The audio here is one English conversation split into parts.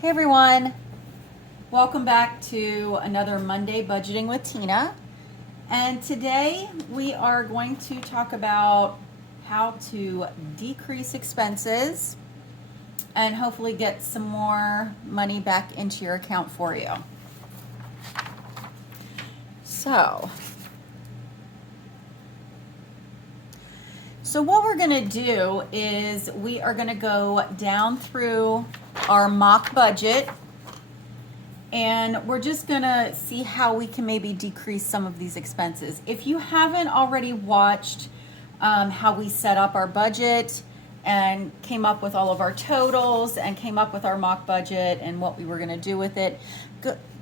Hey everyone, welcome back to another Monday Budgeting with Tina. And today we are going to talk about how to decrease expenses and hopefully get some more money back into your account for you. So what we're going to do is we are going to go down through our mock budget, and we're just gonna see how we can maybe decrease some of these expenses. If you haven't already watched how we set up our budget and came up with all of our totals and came up with our mock budget and what we were gonna do with it,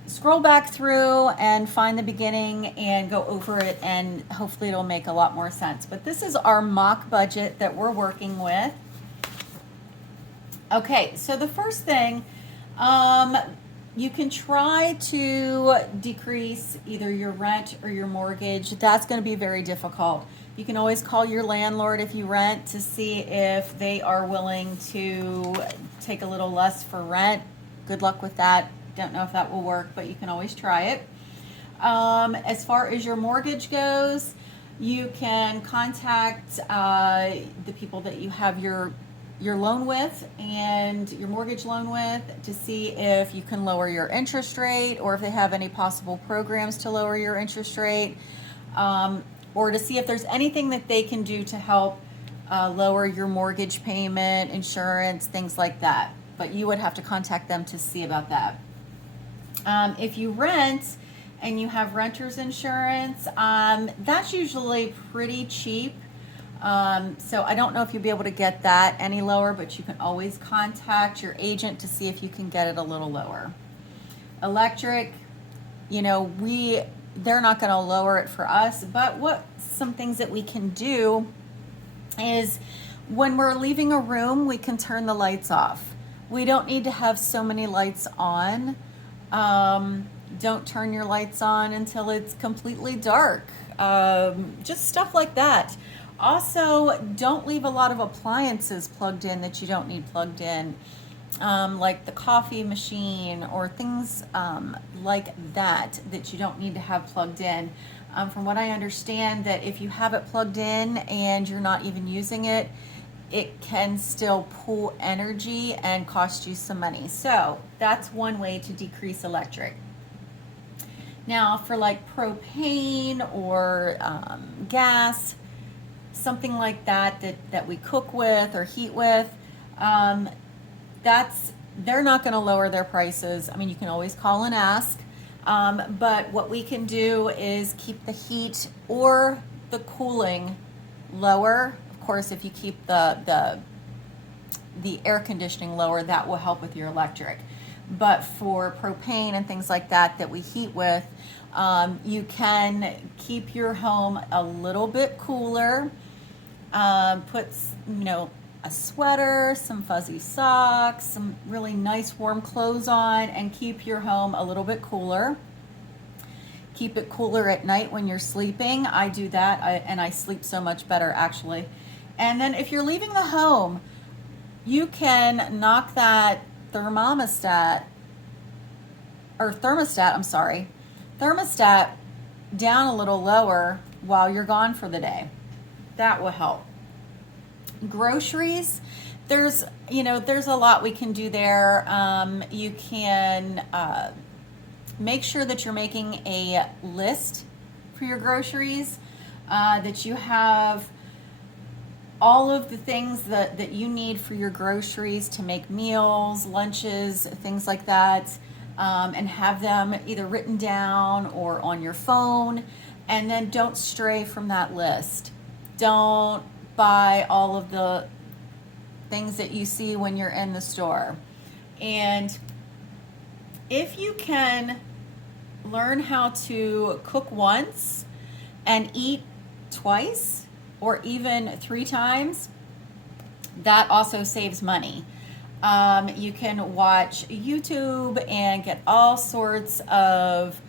scroll back through and find the beginning and go over it, and hopefully it'll make a lot more sense. But this is our mock budget that we're working with. Okay, so the first thing, you can try to decrease either your rent or your mortgage. That's going to be very difficult. You can always call your landlord if you rent to see if they are willing to take a little less for rent. Good luck with that. Don't know if that will work, but you can always try it. As far as your mortgage goes, you can contact the people that you have your loan with and your mortgage loan with to see if you can lower your interest rate, or if they have any possible programs to lower your interest rate, or to see if there's anything that they can do to help lower your mortgage payment, insurance, things like that. But you would have to contact them to see about that. If you rent and you have renter's insurance, that's usually pretty cheap. So I don't know if you'll be able to get that any lower, but you can always contact your agent to see if you can get it a little lower. Electric, they're not going to lower it for us, but some things that we can do is when we're leaving a room, we can turn the lights off. We don't need to have so many lights on. Don't turn your lights on until it's completely dark. Just stuff like that. Also, don't leave a lot of appliances plugged in that you don't need plugged in, like the coffee machine or things like that you don't need to have plugged in. From what I understand, that if you have it plugged in and you're not even using it, it can still pull energy and cost you some money. So that's one way to decrease electric. Now, for like propane or gas, something like that we cook with or heat with, they're not going to lower their prices. I mean, you can always call and ask, but what we can do is keep the heat or the cooling lower. Of course, if you keep the air conditioning lower, that will help with your electric. But for propane and things like that we heat with, you can keep your home a little bit cooler. Put a sweater, some fuzzy socks, some really nice warm clothes on, and keep your home a little bit cooler. Keep it cooler at night when you're sleeping. I do that, and I sleep so much better, actually. And then if you're leaving the home, you can knock that thermostat down a little lower while you're gone for the day. That will help. Groceries, there's a lot we can do there. You can make sure that you're making a list for your groceries, that you have all of the things that you need for your groceries to make meals, lunches, things like that, and have them either written down or on your phone. And then don't stray from that list. Don't buy all of the things that you see when you're in the store. And if you can learn how to cook once and eat twice or even 3 times, that also saves money. You can watch YouTube and get all sorts of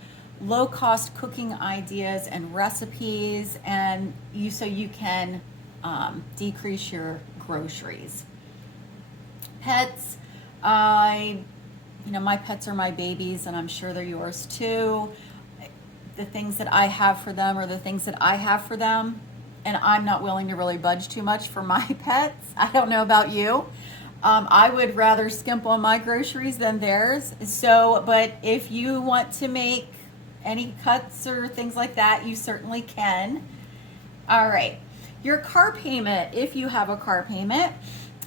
low-cost cooking ideas and recipes, and so you can decrease your groceries. Pets, I my pets are my babies, and I'm sure they're yours too. The things that I have for them are the things that I have for them, and I'm not willing to really budge too much for my pets. I don't know about you. I would rather skimp on my groceries than theirs. So, but if you want to make any cuts or things like that, you certainly can. All right. Your car payment, if you have a car payment,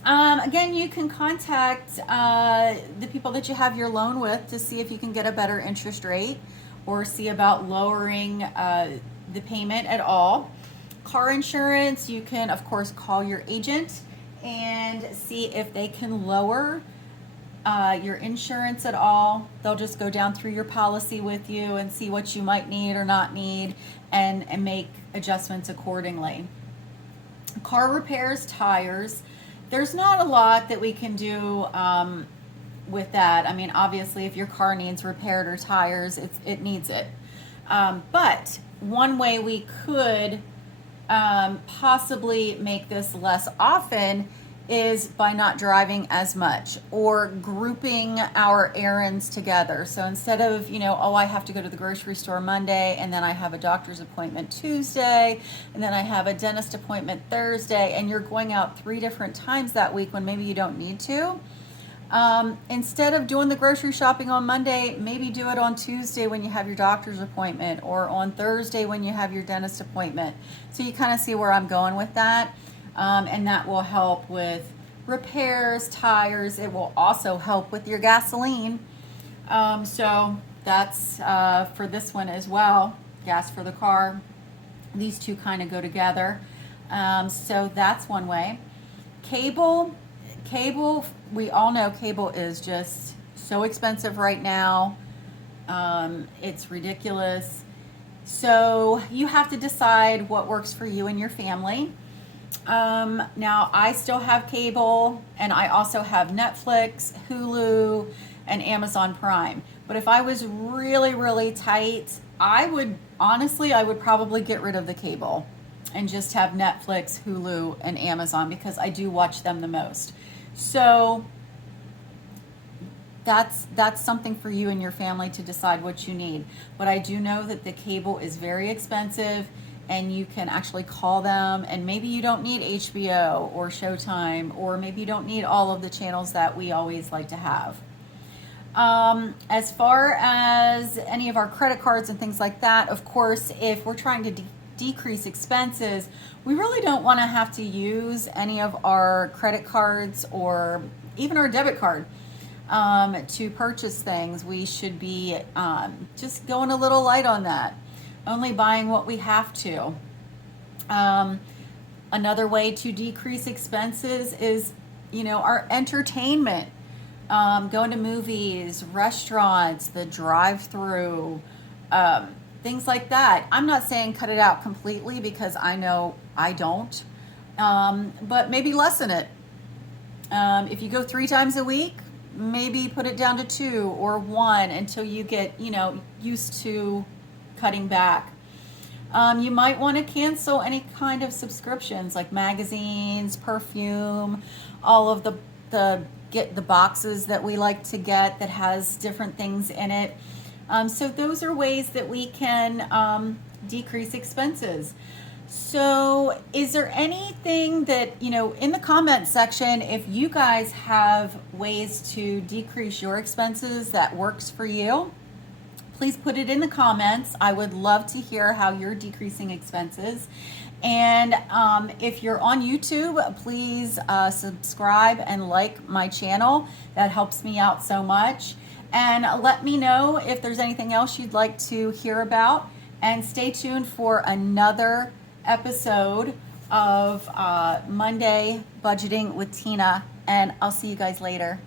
again, you can contact the people that you have your loan with to see if you can get a better interest rate or see about lowering the payment at all. Car insurance, you can, of course, call your agent and see if they can lower your insurance at all. They'll just go down through your policy with you and see what you might need or not need and make adjustments accordingly. Car repairs, tires, there's not a lot that we can do with that. I mean, obviously, if your car needs repaired or tires, it needs it. But one way we could possibly make this less often is by not driving as much or grouping our errands together. So instead of, I have to go to the grocery store Monday and then I have a doctor's appointment Tuesday and then I have a dentist appointment Thursday, and you're going out 3 different times that week when maybe you don't need to. Instead of doing the grocery shopping on Monday, maybe do it on Tuesday when you have your doctor's appointment or on Thursday when you have your dentist appointment. So you kind of see where I'm going with that. And that will help with repairs, tires. It will also help with your gasoline. So that's for this one as well. Gas for the car. These two kind of go together. So that's one way. Cable, we all know cable is just so expensive right now. It's ridiculous. So you have to decide what works for you and your family. Now I still have cable, and I also have Netflix, Hulu, and Amazon Prime. But if I was really, really tight, I would probably get rid of the cable and just have Netflix, Hulu, and Amazon because I do watch them the most. So that's something for you and your family to decide what you need. But I do know that the cable is very expensive, and you can actually call them, and maybe you don't need HBO or Showtime, or maybe you don't need all of the channels that we always like to have. As far as any of our credit cards and things like that, of course, if we're trying to decrease expenses, we really don't want to have to use any of our credit cards or even our debit card to purchase things. We should be just going a little light on that, only buying what we have to. Another way to decrease expenses is, our entertainment, going to movies, restaurants, the drive-through, things like that. I'm not saying cut it out completely because I know I don't, but maybe lessen it. If you go 3 times a week, maybe put it down to 2 or 1 until you get, used to cutting back. You might want to cancel any kind of subscriptions like magazines, perfume, all of the boxes that we like to get that has different things in it. So those are ways that we can decrease expenses. So is there anything that, in the comment section, if you guys have ways to decrease your expenses that works for you, please put it in the comments. I would love to hear how you're decreasing expenses. And if you're on YouTube, please subscribe and like my channel. That helps me out so much. And let me know if there's anything else you'd like to hear about. And stay tuned for another episode of Monday Budgeting with Tina. And I'll see you guys later.